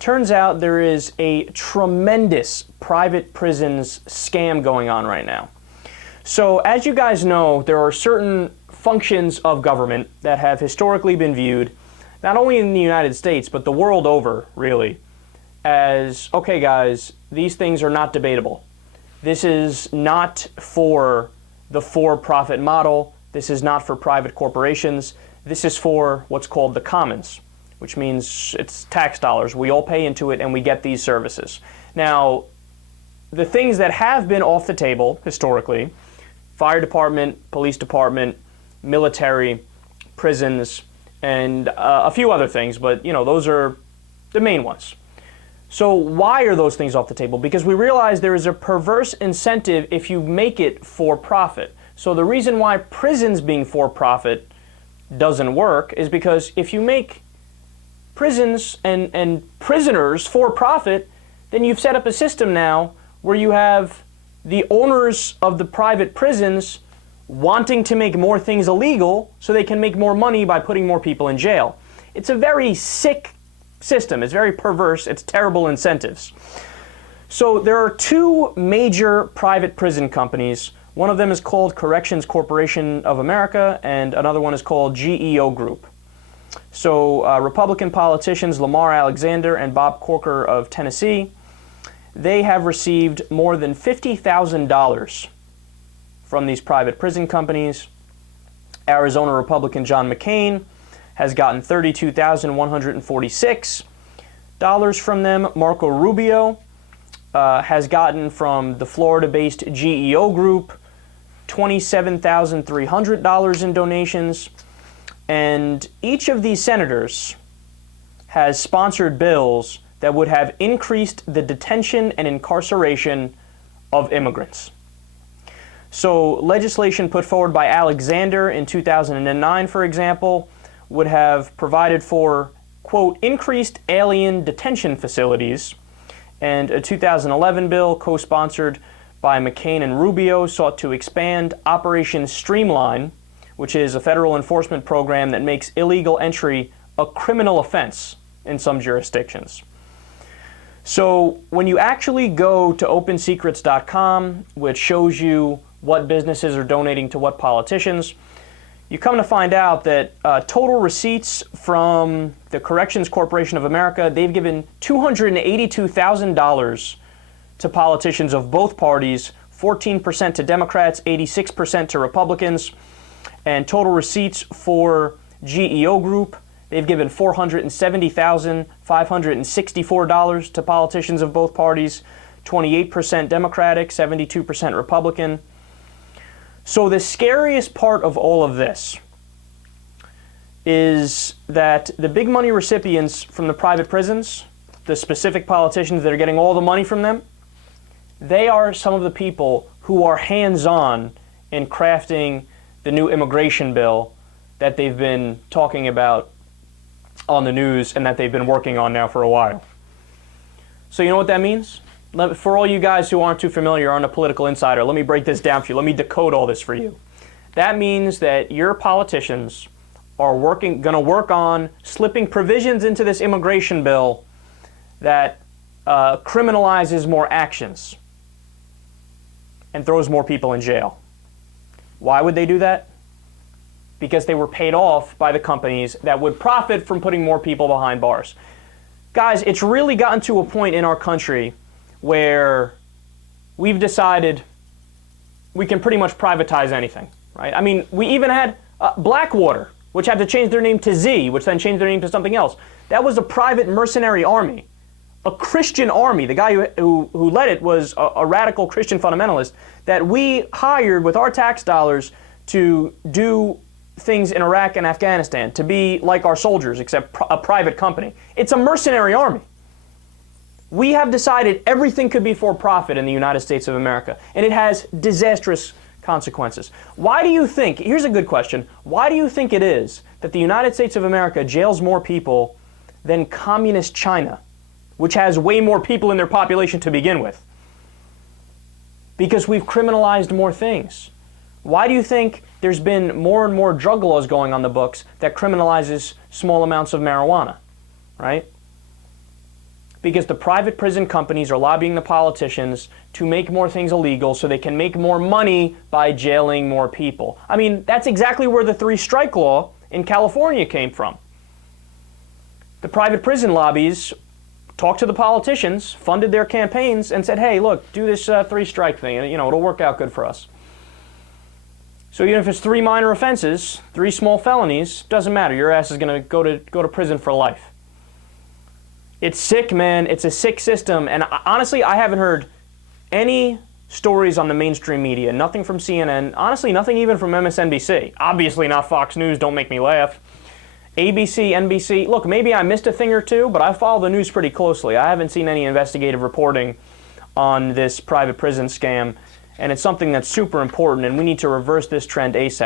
Turns out there is a tremendous private prisons scam going on right now. So as you guys know, there are certain functions of government that have historically been viewed, not only in the United States, but the world over, really, as, okay guys, these things are not debatable. This is not for the for-profit model. This is not for private corporations. This is for what's called the commons, which means it's tax dollars. We all pay into it and we get these services. Now, the things that have been off the table historically, fire department, police department, military, prisons, and a few other things, but those are the main ones. So why are those things off the table? Because we realize there is a perverse incentive if you make it for profit. So the reason why prisons being for profit doesn't work is because if you make prisons and prisoners for profit, then you've set up a system now where you have the owners of the private prisons wanting to make more things illegal so they can make more money by putting more people in jail. It's a very sick system. It's very perverse. It's terrible incentives. So there are two major private prison companies. One of them is called Corrections Corporation of America, and another one is called GEO Group. So Republican politicians Lamar Alexander and Bob Corker of Tennessee, they have received more than $50,000 from these private prison companies. Arizona Republican John McCain has gotten $32,146 from them. Marco Rubio has gotten from the Florida-based GEO Group $27,300 in donations. And each of these senators has sponsored bills that would have increased the detention and incarceration of immigrants. So legislation put forward by Alexander in 2009, for example, would have provided for, quote, increased alien detention facilities. And a 2011 bill co-sponsored by McCain and Rubio sought to expand Operation Streamline, which is a federal enforcement program that makes illegal entry a criminal offense in some jurisdictions. So when you actually go to opensecrets.com, which shows you what businesses are donating to what politicians, you come to find out that total receipts from the Corrections Corporation of America, they've given $282,000 to politicians of both parties, 14% to Democrats, 86% to Republicans. And total receipts for GEO Group, they've given $470,564 to politicians of both parties, 28% Democratic, 72% Republican. So the scariest part of all of this is that the big money recipients from the private prisons, the specific politicians that are getting all the money from them, they are some of the people who are hands-on in crafting the new immigration bill that they've been talking about on the news and that they've been working on now for a while. So you know what that means? For all you guys who aren't too familiar, aren't a political insider, let me break this down for you. Let me decode all this for you. That means that your politicians are going to work on slipping provisions into this immigration bill that criminalizes more actions and throws more people in jail. Why would they do that? Because they were paid off by the companies that would profit from putting more people behind bars. Guys, it's really gotten to a point in our country where we've decided we can pretty much privatize anything, right? I mean, we even had Blackwater, which had to change their name to Z, which then changed their name to something else. That was a private mercenary army, a Christian army. The guy who led it was a radical Christian fundamentalist that we hired with our tax dollars to do things in Iraq and Afghanistan, to be like our soldiers, except a private company. It's a mercenary army. We have decided everything could be for profit in the United States of America, and it has disastrous consequences. Why do you think, here's a good question, why do you think it is that the United States of America jails more people than communist China, which has way more people in their population to begin with? Because we've criminalized more things. Why do you think there's been more and more drug laws going on the books that criminalizes small amounts of marijuana, right? because the private prison companies are lobbying the politicians to make more things illegal so they can make more money by jailing more people. I mean, that's exactly where the 3-strike law in California came from. The private prison lobbies talked to the politicians, funded their campaigns, and said, hey, look, do this 3-strike thing, and it'll work out good for us. So even if it's 3 minor offenses, 3 small felonies, doesn't matter. Your ass is going to go to prison for life. It's sick, man. It's a sick system. And honestly, I haven't heard any stories on the mainstream media. Nothing from CNN. Honestly, nothing even from MSNBC. Obviously not Fox News. Don't make me laugh. ABC, NBC. Look, maybe I missed a thing or two, but I follow the news pretty closely. I haven't seen any investigative reporting on this private prison scam. And it's something that's super important, and we need to reverse this trend ASAP.